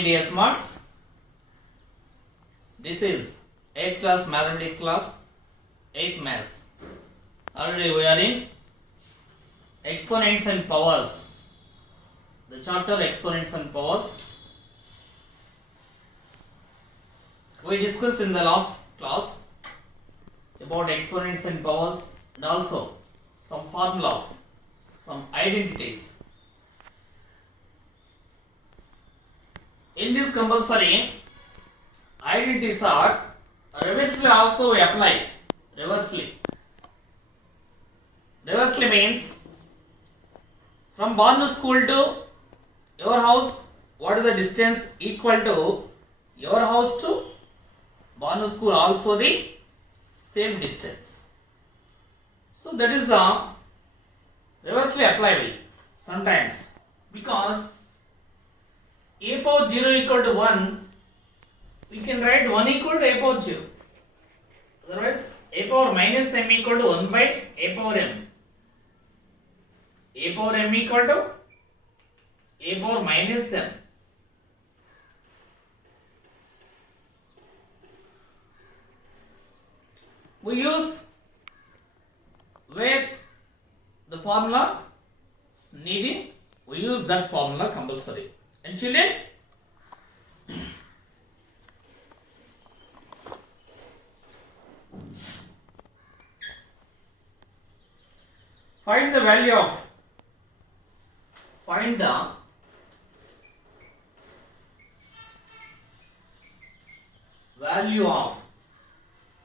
morning, dear smarts. This is 8th class mathematics class, 8th maths. Already we are in exponents and powers. The chapter exponents and powers. We discussed in the last class about exponents and powers and also some formulas, some identities. In this compulsory, identities are reversely also we apply. Reversely. Reversely means from Banu school to your house, what is the distance equal to your house to Banu school, also the same distance. So that is the reversely applicable sometimes, because a power 0 equal to 1, we can write 1 equal to a power 0. Otherwise, a power minus m equal to 1 by a power m. A power m equal to a power minus m. We use where the formula is needed, we use that formula compulsory. And children, find the value of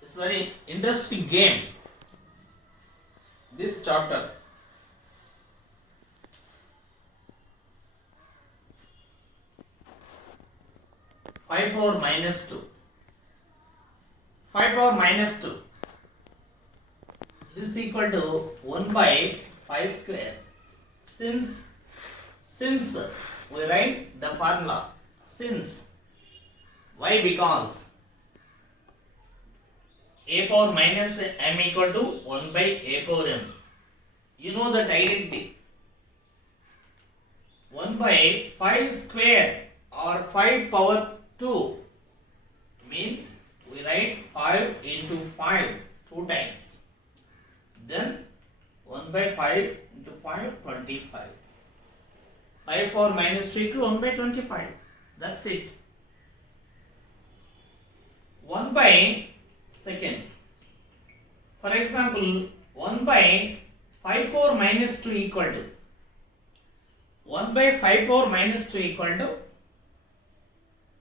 it's very interesting game, this chapter. Five power minus 2. 5 power minus 2. This is equal to 1 by 5 square. Since we write the formula, since, why? Because a power minus m equal to 1 by a power m. You know that identity. 1 by 5 square or 5 power 2 means we write 5 into 5 2 times. Then 1 by 5 into 5, 25. 5 power minus 2 equal 1 by 25. That's it. 1 by second. For example, 1 by 5 power minus 2 equal to 1 by 5 power minus 2 equal to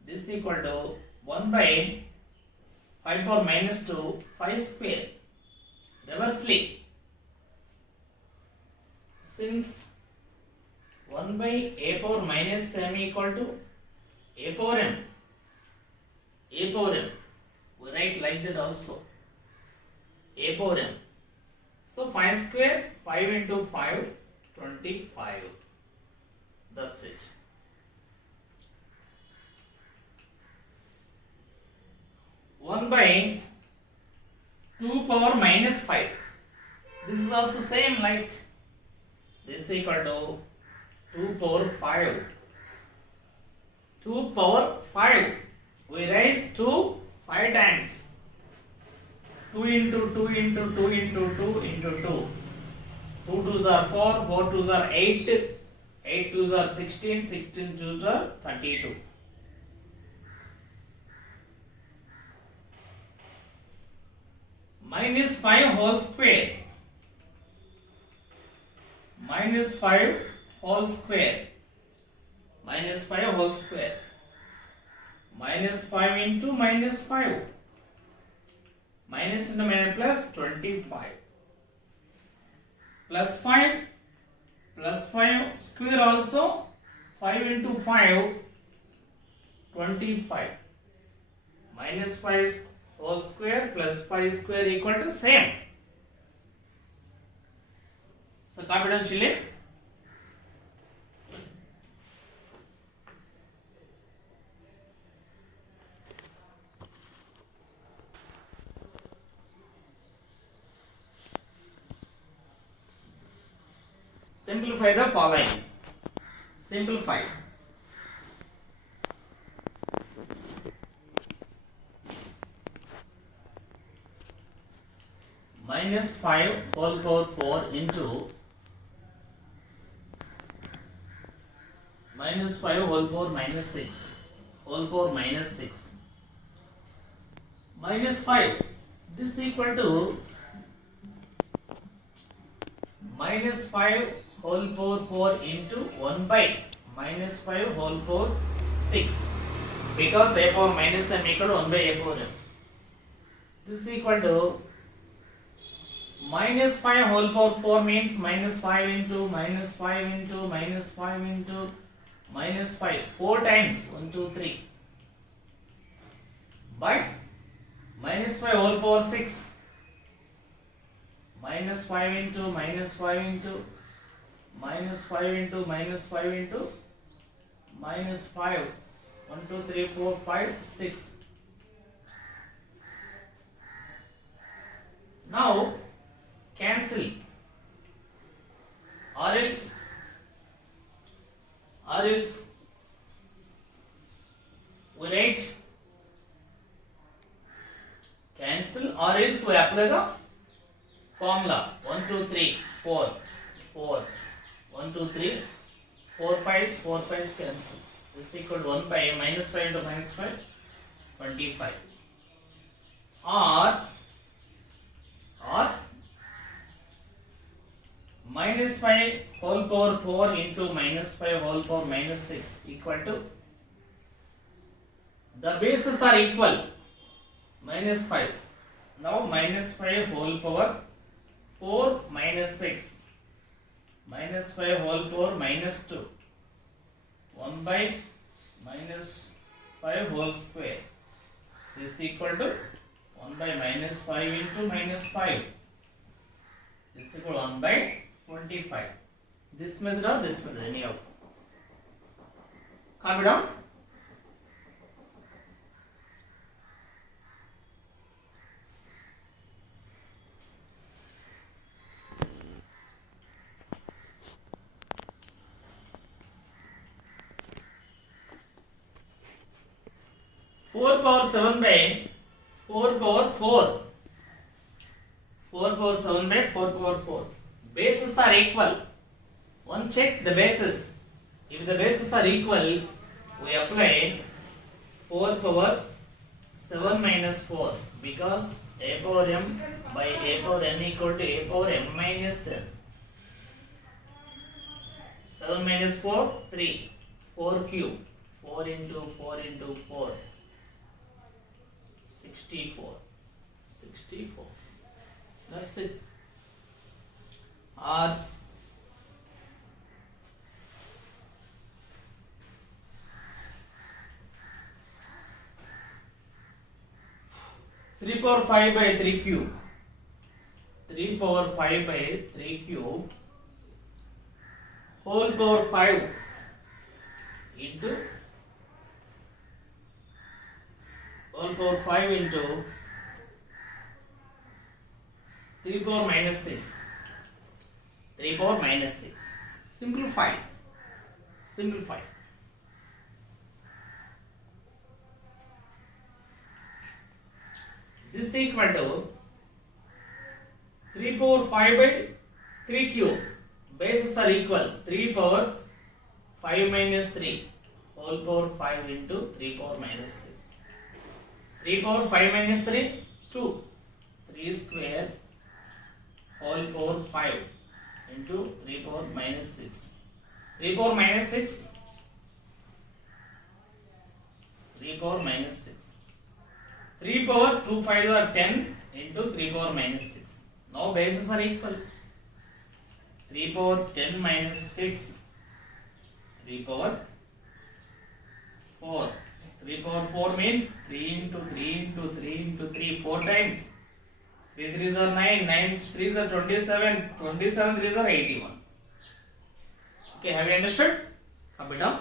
this equal to 1 by 5 power minus 2 5 square. Reversely, since 1 by a power minus m equal to a power m, we write like that also, a power m. So 5 square, 5 into 5, 25. That's it. 1 by 2 power minus 5. This is also same like this equal to 2 power 5. 2 power 5. We raise 2 5 times. 2 into 2 into 2 into 2 into 2. 2 2s are 4, 4 2s are 8, 8 2s are 16, 16 2s are 32. Minus 5 whole square. Minus 5 whole square. Minus 5 whole square. Minus 5 into minus 5. Minus into minus plus 25. Plus 5 square also. 5 into 5, 25. Minus 5 whole square plus 5 square equal to same. So copy down children. Simplify the following. Simplify. minus 5 whole power 4 into minus 5 whole power minus 6 whole power minus 6 minus 5, this is equal to minus 5 whole power 4 into 1 by minus 5 whole power 6, because a power minus m equal to 1 by a power m. This is equal to minus 5 whole power 4 means minus 5 into minus 5 into minus 5 into minus 5 4 times 1 2 3 by minus 5 whole power 6 minus 5 into minus 5 into minus 5 into minus 5 into minus 5 1 2 3 4 5 6. Now cancel, or else we write cancel, or else we apply the formula 1 2 3 4 4 1 2 3 4 5s 4 5s cancel. This is equal to 1 by minus 5 into minus 5 25, or minus 5 whole power 4 into minus 5 whole power minus 6 equal to, the bases are equal, minus 5. Now minus 5 whole power 4 minus 6 minus 5 whole power minus 2 1 by minus 5 whole square is equal to 1 by minus 5 into minus 5 is equal to 1 by 25. This method or this method, any of. Copy down. Four power 7 by 4 power 4. 4 power 7 by 4 power 4. Bases are equal. One check the bases. If the bases are equal, we apply 4 power 7 minus 4, because a power m by a power n equal to a power m minus n. 7 minus 4, 3. 4 cube. 4 into 4 into 4. 64. 64. That's it. Or 3 power 5 by 3 cube. 3 power 5 by 3 cube whole power 5 into whole power 5 into 3 power minus 6. 3 power minus 6. Simplify. Simplify. This is equal to 3 power 5 by 3 cube. Bases are equal. 3 power 5 minus 3 whole power 5 into 3 power minus 6. 3 power 5 minus 3, 2. 3 square whole power 5 into 3 power minus 6. 3 power minus 6. 3 power minus 6. 3 power 2 5 are 10 into 3 power minus 6. Now bases are equal. 3 power 10 minus 6. 3 power 4. 3 power 4 means 3 into 3 into 3 into 3 4 times. 3 3s are 9, 9 3s are 27, 27 3s are 81. Okay, have you understood? Copy down.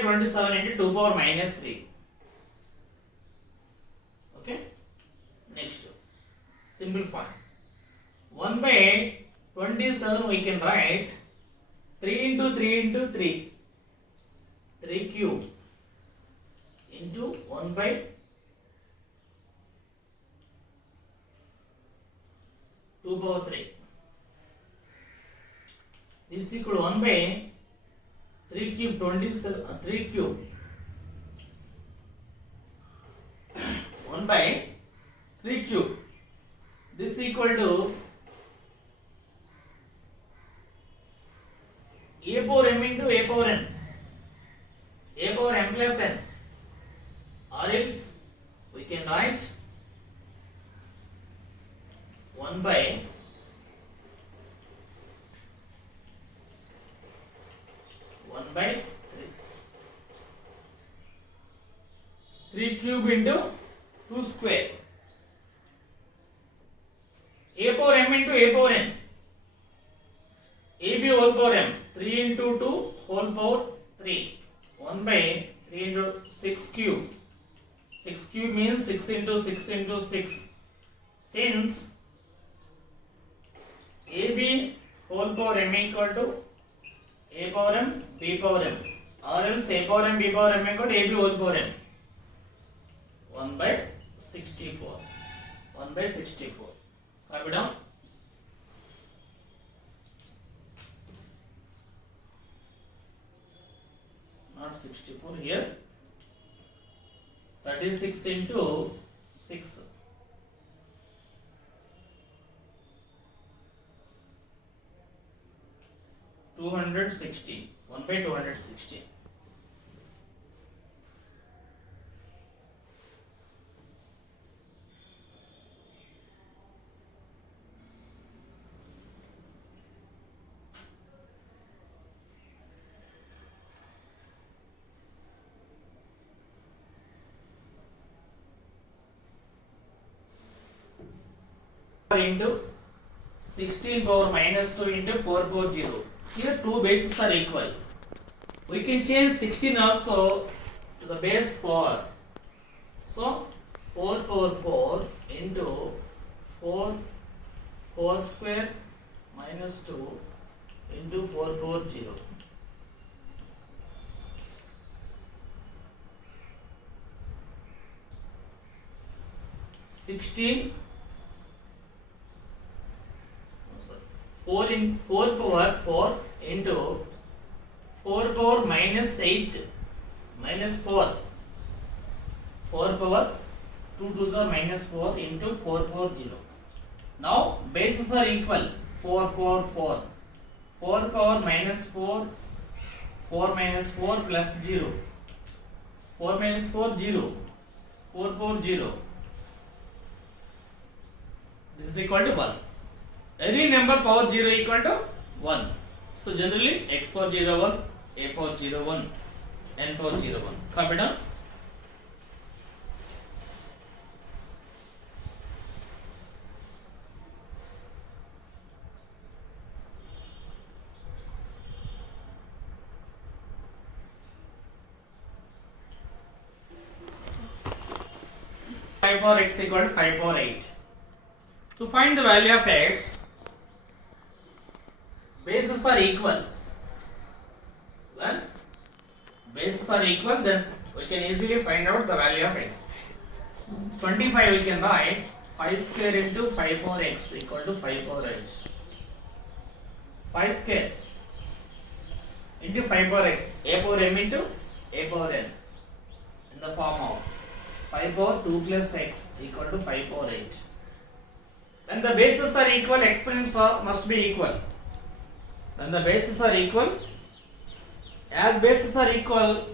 27 into 2 power minus 3. Okay. Next, simplify. 1 by 27 we can write 3 into 3 into 3. 3 cube into 1 by 2 power 3. This is equal to 1 by 3 cube 27, 3 cube 1 by 3 cube. This is equal to a power m into a power n, a power m plus n, or else we can write 1 by 1 by 3 cube into 2 square, a power m into a power n, ab whole power m, 3 into 2 whole power 3, 1 by 3 into 6 cube. 6 cube means 6 into 6 into 6. Since ab whole power m equal to a power m b power m, or else a power m b power m equal to ab whole power m, 1 by 64. 1 by 64. Write it down. Not 64 here. 36 into 6. 260. 1 by 260. Into 16 power minus 2 into 4 power 0. Here two bases are equal. We can change 16 also to the base 4. So 4 power 4 into 4 square minus 2 into 4 power 0. Sixteen 4 power 4 into 4 power minus 8 minus 4. 4 power 2 2s are minus 4 into 4 power 0. Now bases are equal. 4 4 4. 4 power minus 4. 4 minus 4 plus 0. 4 minus 4 0. 4 power 0. This is equal to 1. Any number power 0 equal to 1. So generally x power 0 1, a power 0 1, n power 0 1. Copy down. Five power x equal to 5 power 8. To find the value of x, bases are equal. When bases are equal, then we can easily find out the value of x. 25 we can write 5 square into 5 power x equal to 5 power 8. 5 square into 5 power x, a power m into a power n, in the form of 5 power 2 plus x equal to 5 power 8. When the bases are equal, exponents must be equal. When the bases are equal, as bases are equal,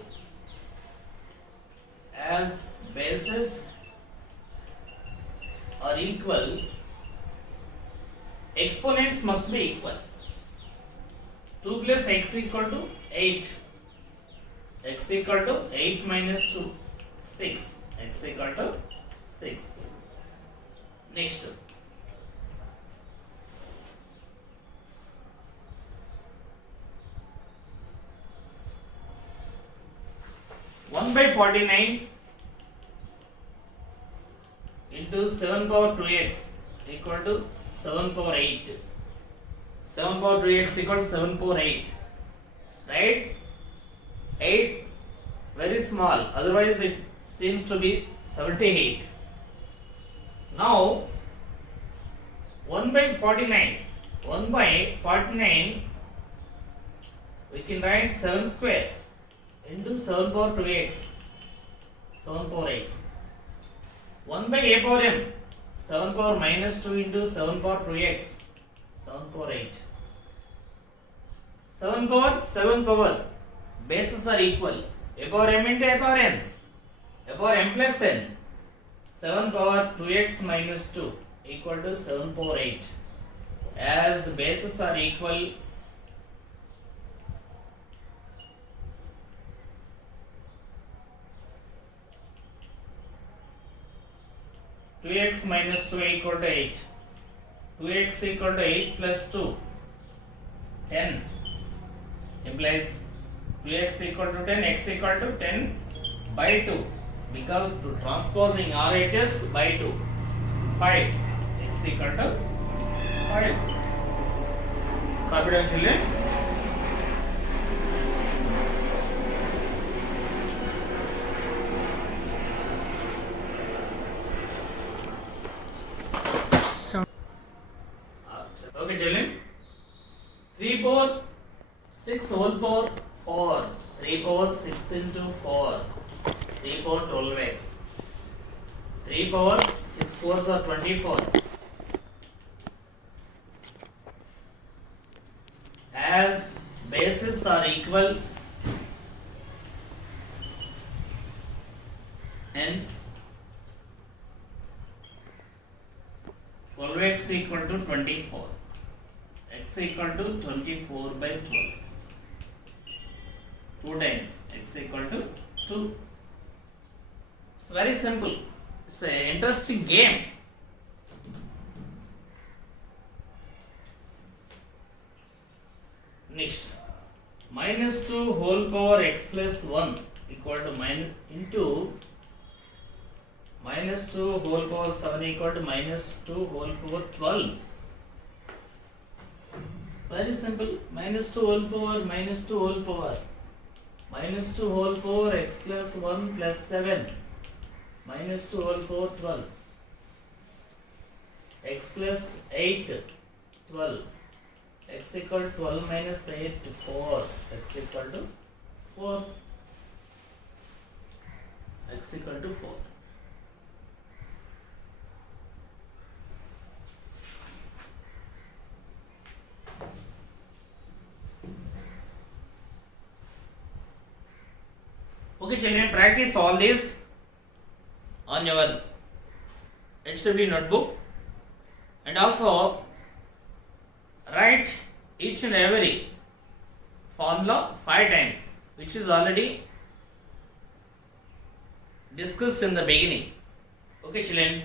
as bases are equal, exponents must be equal. 2 plus x equal to 8. X equal to 8 minus 2, 6. X equal to 6. Next. 1 by 49 into 7 power 2x equal to 7 power 8. 7 power 2x equal to 7 power 8. Right? 8 very small, otherwise it seems to be 78. Now 1 by 49. 1 by 49 we can write 7 square into 7 power 2x, 7 power 8. 1 by a power m, 7 power minus 2 into 7 power 2x, 7 power 8. 7 power, 7 power, bases are equal. A power m into a power n, a power m plus n. 7 power 2x minus 2 equal to 7 power 8. As bases are equal, two x minus 2 equal to 8. 2x equal to 8 plus 2, 10, implies 2x equal to 10, x equal to 10 by 2, because to transposing RHS by 2, 5, x equal to 5. Copy down, children. Okay, children. 3 power 6 whole power 4. 3 power 6 into 4. 3 power 12x. 3 power 6 fours are 24. As bases are equal, hence 12x equal to 24. X equal to 24 by 12. 2 times x equal to 2. It's very simple. It's an interesting game. Next, minus 2 whole power x plus 1 equal to minus 2 whole power 7 equal to minus 2 whole power 12. Very simple. Minus 2 whole power minus 2 whole power. Minus 2 whole power x plus 1 plus 7. Minus 2 whole power 12. X plus 8, 12. X equal to 12 minus 8, 4. X equal to 4. X equal to 4. Okay, children, practice all this on your HW notebook, and also write each and every formula 5 times, which is already discussed in the beginning. Okay, children.